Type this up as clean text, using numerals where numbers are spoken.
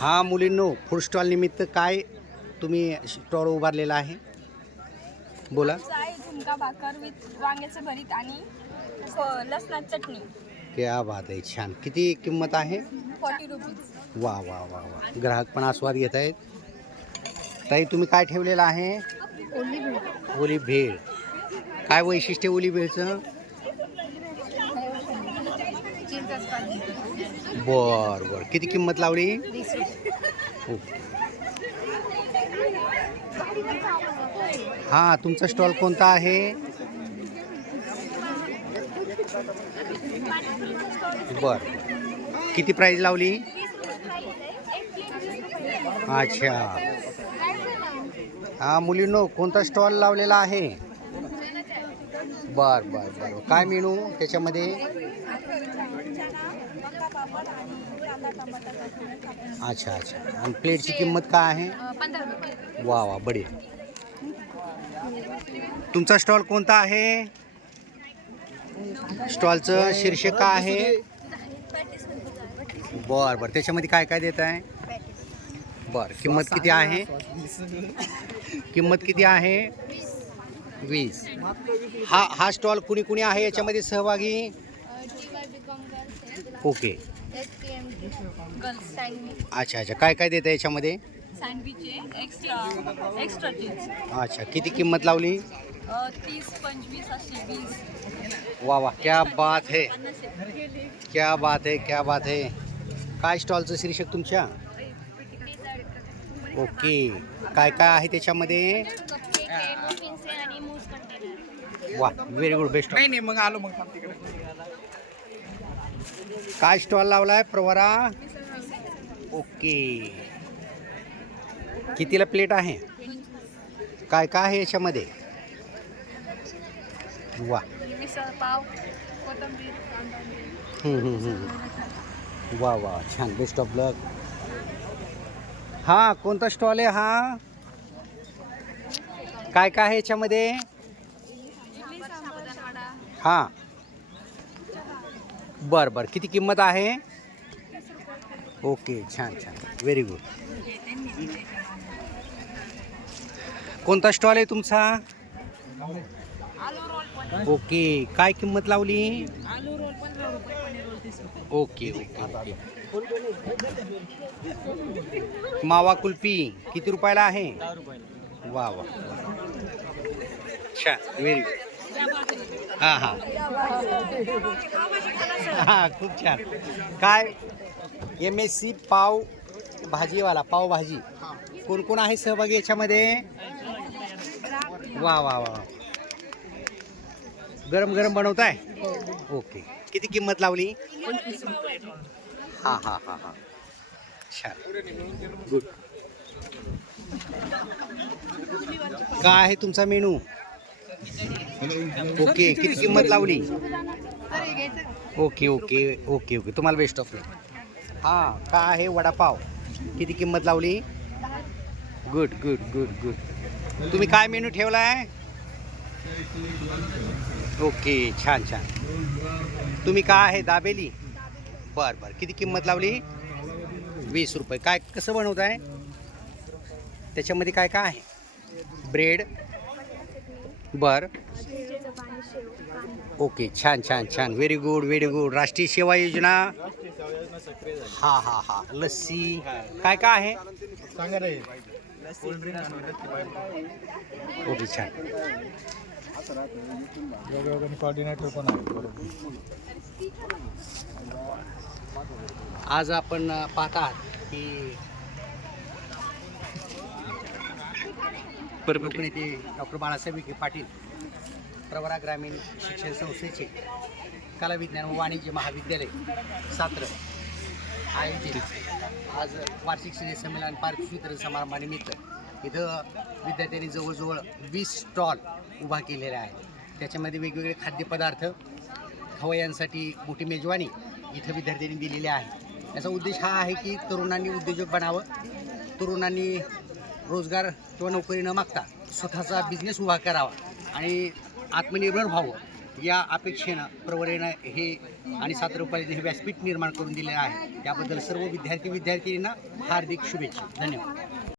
हा मुलींनो, food stall निमित्त काय तुम्ही स्टॉल उभारलेला आहे? बोला. आमचा आहे झुणका भाकर विथ वांग्याचं भरीत आणि लसणाची चटणी. क्या बात आहे, छान. किती किंमत आहे? 40 रुपीज. वा वा वा वा, ग्राहक पण आस्वाद घेत आहेत. ताई, तुम्ही काय ठेवलेलं आहे? ओली भेळ. ओली भेळ. काय वैशिष्ट्य ओली भेळचं? बर बर, किती किंमत लावली? 20 रुपये. ओके. हा, तुमचा स्टॉल कोणता आहे? बर, किती प्राइस लावली? अच्छा. हा मुलींनो, कोणता स्टॉल लावलेला आहे? बर बर बर, काय मेनू त्याच्यामध्ये? अच्छा अच्छा. आणि प्लेटची किंमत काय आहे? 15 रुपये. वा वा, बढिया. तुमचा स्टॉल कोणता आहे? स्टॉलचं शीर्षक काय आहे? बर बर, त्याच्यामध्ये काय काय देत आहे? बर, किंमत किती आहे? किंमत किती आहे? 20. हा स्टॉल कुणी कुणी आहे याच्यामध्ये सहभागी? ओके. Girls sandwich. अच्छा अच्छा, काय काय देत आहे याच्यामध्ये? सँडविच एक्स्ट्रा चीज. अच्छा, किती किंमत लावली? 30, 25 अशी 20. वा वा, क्या बात है, क्या बात है, क्या बात है. काय स्टॉलचं शीर्षक तुमच्या? ओके. काय काय आहे त्याच्यामध्ये? वा, व्हेरी गुड, बेस्ट. नाही मग आलो मग तिकडे. काय स्टॉल लावलाय? प्रवरा. ओके. कितीला प्लेट आहे? काय काय आहे याच्यामध्ये? वा. मिसळ पाव, कोथिंबीर, वा वा, छान, बेस्ट ऑफ लक. हा, कोणता स्टॉल आहे हा? काय काय आहे याच्यामध्ये? हां, बर बर, किती किंमत आहे? ओके, छान छान, व्हेरी गुड. कोणता स्टॉल आहे तुमचा? ओके. काय किंमत लावली? आलू रोल 15 रुपये, पनीर रोल 30 रुपये. Okay okay okay. मावा कुल्फी किती रुपयाला आहे? 10 रुपये. वा वा, छान, व्हेरी गुड. हां हां हां, खूप छान. काय? MSC पाव भाजीवाला, पावभाजी. कोण कोण आहे सहभागी याच्यामध्ये? वा वा वा, गरम गरम बनवताय? ओके. किती किंमत लावली? 25 रुपये. हां हां हां हां, छान, गुड. काय आहे तुमचा मेनू? ओके. किती किंमत लावली? ओके ओके ओके ओके, तुम्हाला बेस्ट ऑफ लक. हां, काय आहे? वडापाव. किती किंमत लावली? Good good good good. तुम्ही काय मेनू ठेवला आहे? ओके, छान छान. तुम्ही काय आहे? दाबेली. बर बर, किती किंमत लावली? 20 रुपये. काय, कसं बनवताय? त्याच्यामध्ये काय काय आहे? ब्रेड. बर. ओके, छान छान छान, व्हेरी गुड व्हेरी गुड. राष्ट्रीय सेवा योजना. हां हां हां, लस्सी. काय काय आहे? सांगा रे. कोल्ड ड्रिंक ओके, छान. वेगवेगळे कोऑर्डिनेटर पण आहेत. बरोबर. आज आपण पाहत आहात की लोकनेते डॉक्टर बाळासाहेब विखे पाटील प्रवरा ग्रामीण शिक्षण संस्थेचे कला विज्ञान व वाणिज्य महाविद्यालय सात्र आयोजित आज वार्षिक स्नेहसंमेलन पारितोषिक वितरण समारंभानिमित्त इथं विद्यार्थ्यांनी जवळजवळ 20 स्टॉल उभा केलेले आहेत. त्याच्यामध्ये वेगवेगळे खाद्यपदार्थ, खवय्यांसाठी मोठी मेजवानी इथं विद्यार्थ्यांनी दिलेली आहे. याचा उद्देश हा आहे की तरुणांनी उद्योजक बनावं, तरुणांनी रोजगार किंवा नोकरी न मागता स्वतःचा बिझनेस उभा करावा आणि आत्मनिर्भर व्हावं. या अपेक्षेनं प्रवरेनं हे आणि सातारा कॉलेजने हे व्यासपीठ निर्माण करून दिलेलं आहे. त्याबद्दल सर्व विद्यार्थी विद्यार्थिनींना हार्दिक शुभेच्छा. धन्यवाद.